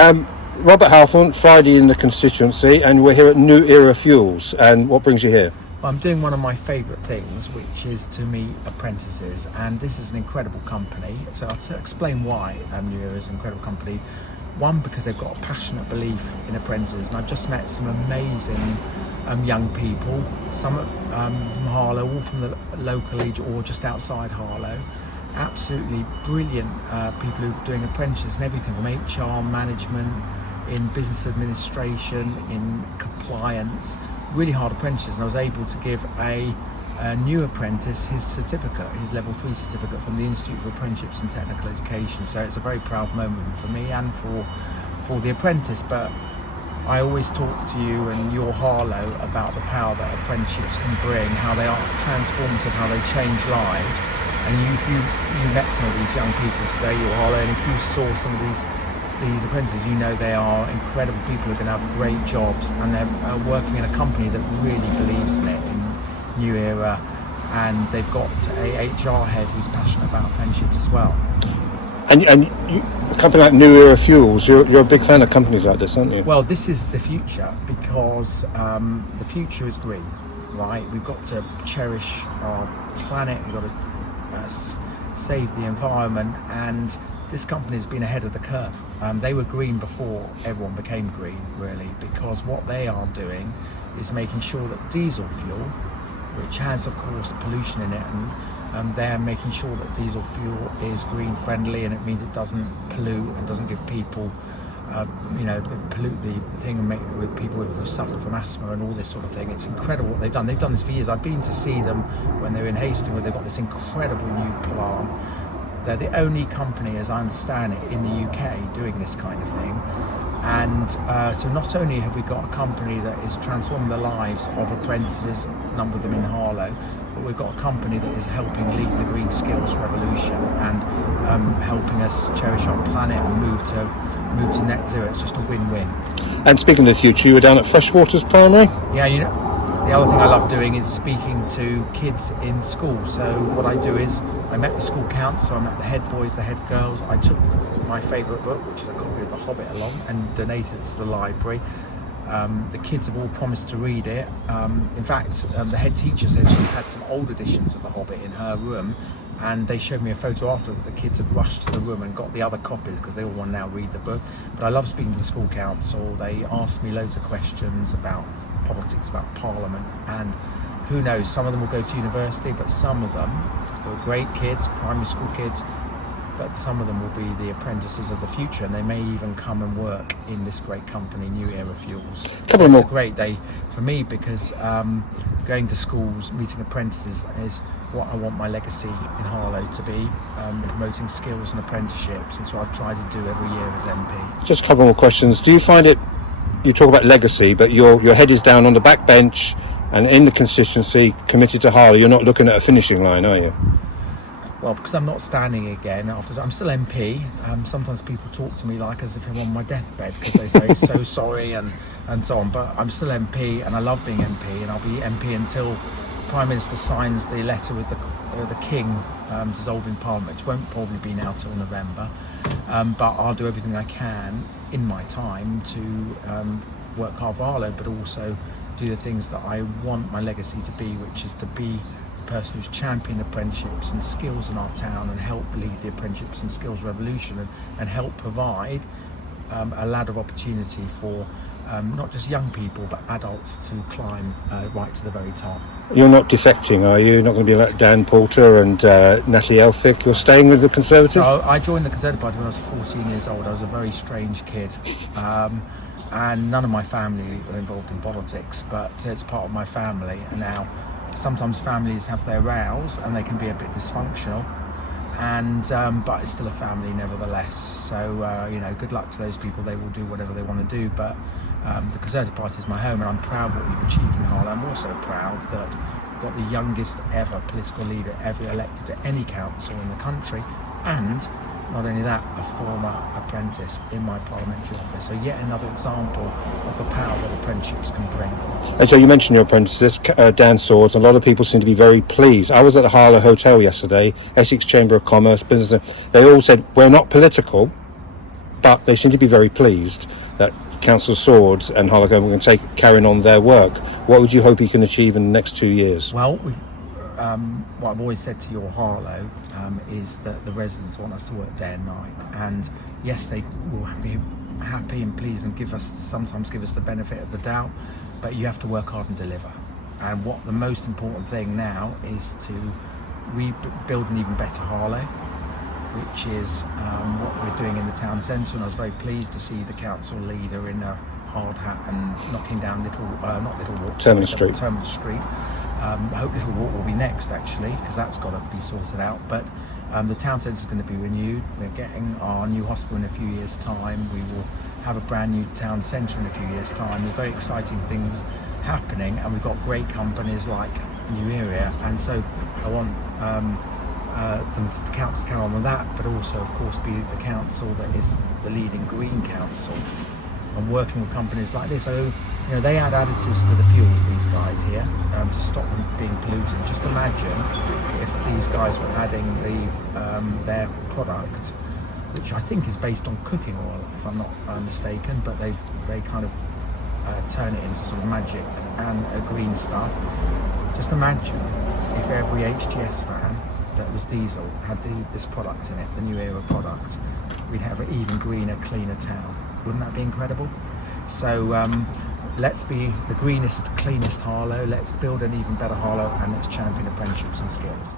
Robert Halfon, Friday in the constituency, and we're here at New Era Fuels. And what brings you here? I'm doing one of my favourite things, which is to meet apprentices, and this is an incredible company. So I'll explain why New Era is an incredible company. One, because they've got a passionate belief in apprentices, and I've just met some amazing young people, some from Harlow, all from the local age or just outside Harlow. Absolutely brilliant people who are doing apprentices and everything from HR, management, in business administration, in compliance, really hard apprentices. And I was able to give a new apprentice his certificate, his level 3 certificate from the Institute for Apprenticeships and Technical Education. So it's a very proud moment for me and for the apprentice. But I always talk to you and your Harlow about the power that apprenticeships can bring, how they are transformative, how they change lives. And if you met some of these young people today, your Harlow, and if you saw some of these apprentices, you know they are incredible people who are going to have great jobs, and they're working in a company that really believes in it, in New Era, and they've got a HR head who's passionate about apprenticeships as well. And a company like New Era Fuels, you're a big fan of companies like this, aren't you? Well, this is the future, because the future is green, right? We've got to cherish our planet, we've got to save the environment, and this company has been ahead of the curve. They were green before everyone became green, really, because what they are doing is making sure that diesel fuel, which has, of course, pollution in it, and they're making sure that diesel fuel is green friendly, and it means it doesn't pollute and doesn't give people, pollute the thing and make it with people who suffer from asthma and all this sort of thing. It's incredible what they've done. They've done this for years. I've been to see them when they're in Hastings, where they've got this incredible new plant. They're the only company, as I understand it, in the UK doing this kind of thing. And so not only have we got a company that is transforming the lives of apprentices, a number of them in Harlow, but we've got a company that is helping lead the green skills revolution and helping us cherish our planet and move to net zero. It's just a win-win. And speaking of the future, you were down at Freshwaters Primary? Yeah, the other thing I love doing is speaking to kids in school. So what I do is I met the school council, I met the head boys, the head girls. I took my favourite book, which is a copy of The Hobbit, along and donated it to the library. The kids have all promised to read it. In fact, the head teacher said she had some old editions of The Hobbit in her room, and they showed me a photo after that the kids had rushed to the room and got the other copies because they all want to now read the book. But I love speaking to the school council. They asked me loads of questions about politics, about Parliament, and who knows, some of them will go to university, but some of them are great kids, primary school kids, but some of them will be the apprentices of the future, and they may even come and work in this great company, New Era Fuels. It's a great day for me, because going to schools, meeting apprentices is what I want my legacy in Harlow to be, promoting skills and apprenticeships, and so I've tried to do every year as MP. Just a couple more questions. Do you find it, you talk about legacy, but your head is down on the back bench and in the constituency, committed to Harlow, you're not looking at a finishing line, are you? Well, because I'm not standing again I'm still MP. Sometimes people talk to me like as if I'm on my deathbed, because they say so sorry and so on, but I'm still MP, and I love being MP, and I'll be MP until the Prime Minister signs the letter with the King dissolving Parliament, which won't probably be now till November, but I'll do everything I can in my time to work hard for Harlow, but also do the things that I want my legacy to be, which is to be the person who's championed apprenticeships and skills in our town, and help lead the apprenticeships and skills revolution, and help provide a ladder of opportunity for not just young people but adults to climb right to the very top. You're not defecting, are you? You're not going to be like Dan Porter and Natalie Elphick? You're staying with the Conservatives? So I joined the Conservative Party when I was 14 years old. I was a very strange kid. And none of my family were involved in politics, but it's part of my family. And now sometimes families have their rows and they can be a bit dysfunctional, and but it's still a family nevertheless. So good luck to those people. They will do whatever they want to do, but the Conservative Party is my home, and I'm proud what we've achieved in Harlow. I'm also proud that we've got the youngest ever political leader ever elected to any council in the country, and not only that, a former apprentice in my parliamentary office. So yet another example of the power that apprenticeships can bring. And so you mentioned your apprentices, Dan Swords. A lot of people seem to be very pleased. I was at the Harlow Hotel yesterday, Essex Chamber of Commerce, business. They all said, we're not political, but they seem to be very pleased that Council Swords and Harlow Council can carrying on their work. What would you hope you can achieve in the next 2 years? Well, what I've always said to your Harlow is that the residents want us to work day and night, and yes, they will be happy and pleased and sometimes give us the benefit of the doubt, but you have to work hard and deliver. And what the most important thing now is to rebuild an even better Harlow, which is what we're doing in the town centre. And I was very pleased to see the council leader in a hard hat and knocking down Terminal Street. I hope Little Walk will be next, actually, because that's got to be sorted out. But the town centre is going to be renewed. We're getting our new hospital in a few years' time. We will have a brand new town centre in a few years' time. There's very exciting things happening, and we've got great companies like New Area, and so I want them to carry on with that, but also, of course, be the council that is the leading green council, and working with companies like this. So, you know, they add additives to the fuels, these guys here, to stop them being polluted. Just imagine if these guys were adding their product, which I think is based on cooking oil, if I'm not mistaken, but they kind of turn it into sort of magic and green stuff. Just imagine if every HGS van that was diesel had this product in it, the New Era product. We'd have an even greener, cleaner town. Wouldn't that be incredible? So let's be the greenest, cleanest Harlow. Let's build an even better Harlow, and let's champion apprenticeships and skills.